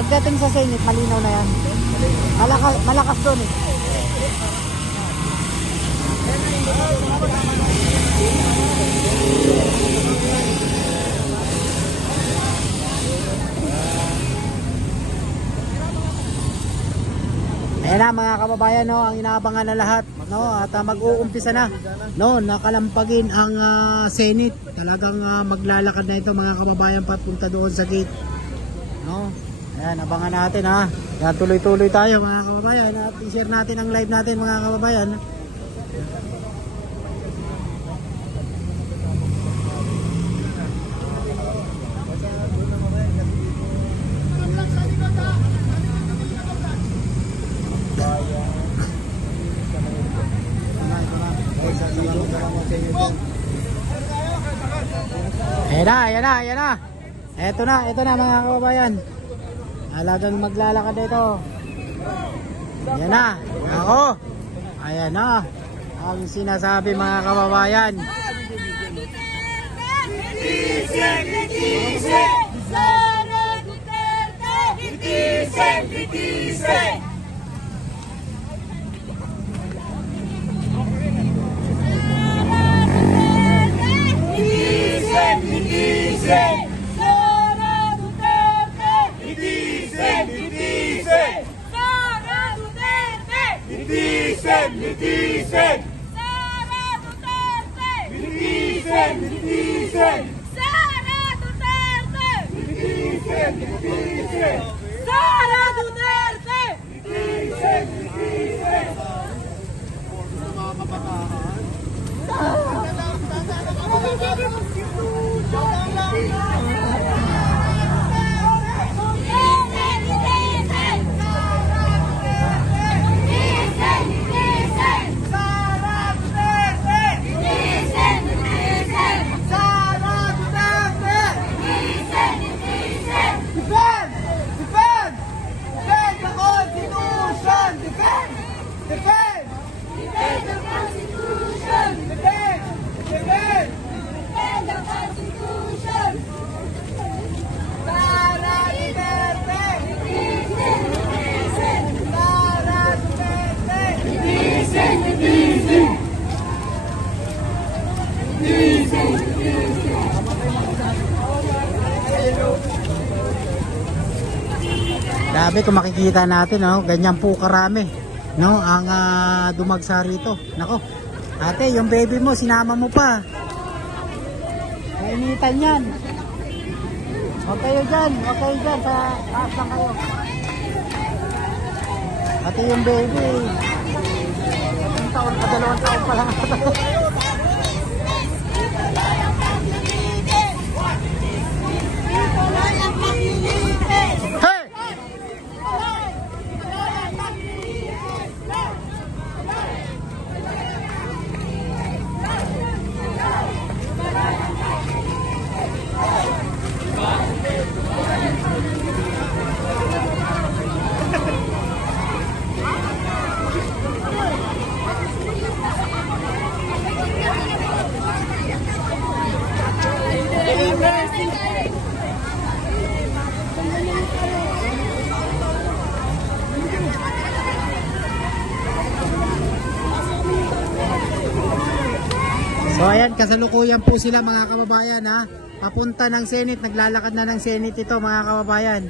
Pagdating sa Senate, malinaw na yan. Malakas doon eh. Ayan na mga kababayan, no, ang inaabangan na lahat, no, at mag-uumpisa na, no, nakalampagin ang Senate. Talagang maglalakad na ito mga kababayan papunta doon sa gate, no. Ayan, abangan natin ha. Ayan, tuloy-tuloy tayo mga kababayan at i-share natin ang live natin mga kababayan. Ayan na. Ito na mga kababayan. Alagang maglalakad ito. Ayan na. Ako. Ayan na. Ang sinasabi mga kababayan. Sara Duterte! Litise! Grabe kung makikita natin, no, ganyan po karami, no, ang dumagsa rito. Nako, ate, yung baby mo sinama mo pa. Kainitan yan. Huwag kayo dyan sa taas lang kayo. Ate, yung baby, 2 taon pa lang. So ayan, kasalukuyan po sila mga kababayan ha. Papunta ng Senate, naglalakad na ng Senate ito mga kababayan.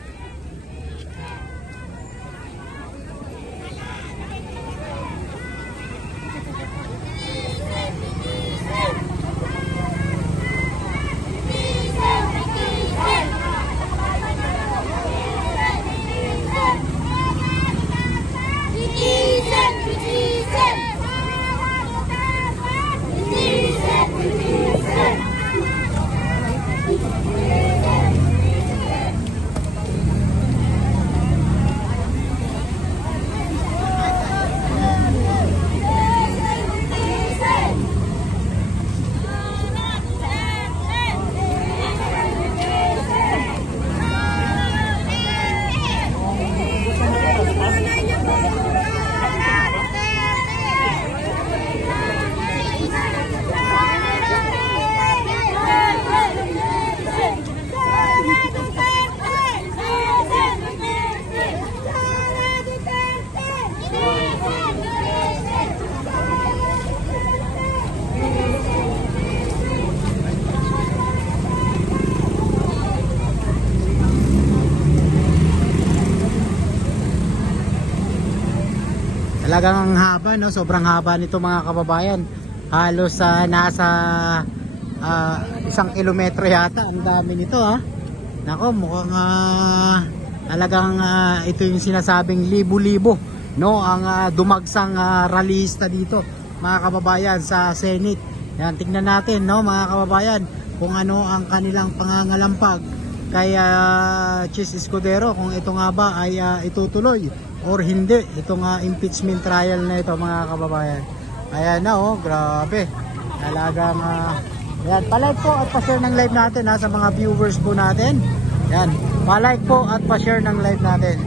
Talagang ang haba, no? Sobrang haba nito mga kababayan. Halos nasa 1 kilometro yata. Ang dami nito, ha. Nako, mukhang talagang ito yung sinasabing libo-libo, no? Ang dumagsang rallyista dito, mga kababayan, sa Senate. Yan, tingnan natin, no, mga kababayan, kung ano ang kanilang pangangalampag kay Chis Escudero, kung ito nga ba ay itutuloy or hindi itong impeachment trial na ito, mga kababayan. Ayan na, oh, grabe. Talagang yan, palike po at pa-share ng live natin sa mga viewers po natin. Yan, palike po at pa-share ng live natin.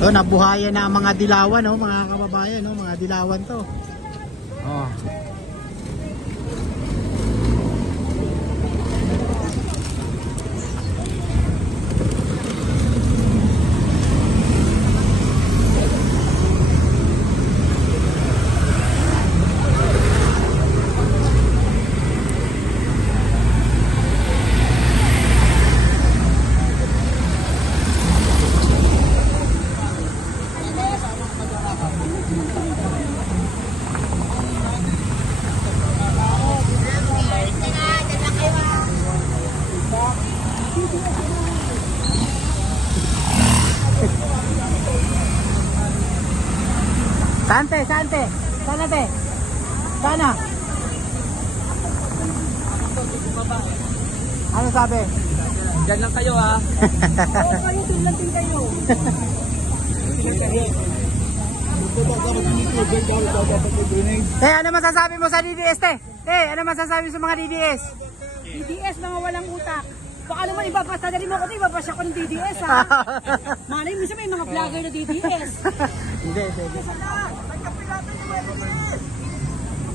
So, nabuhayan na ang mga dilawan, no, mga kababayan, no, mga dilawan to. Oh. Sante, sante. Sana te. Sana. Ano sabi? Diyan lang kayo, ha. Oo, kayo, tinlantin kayo. Ano masasabi mo sa DDS, te? Ano masasabi mo sa mga DDS? DDS, mga walang utak. Baka naman ibabasa na rin ako, ibabasa ko ng DDS, ha? Manay, minsan may mga vlogger na DDS. Hindi.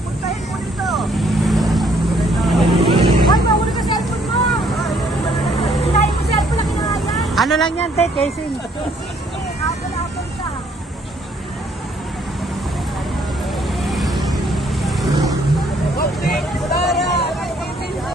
Puntahin mo dito. Ay, mawala ka cellphone mo. Puntahin mo cellphone na kinakalan. Ano lang yan, te? Casing.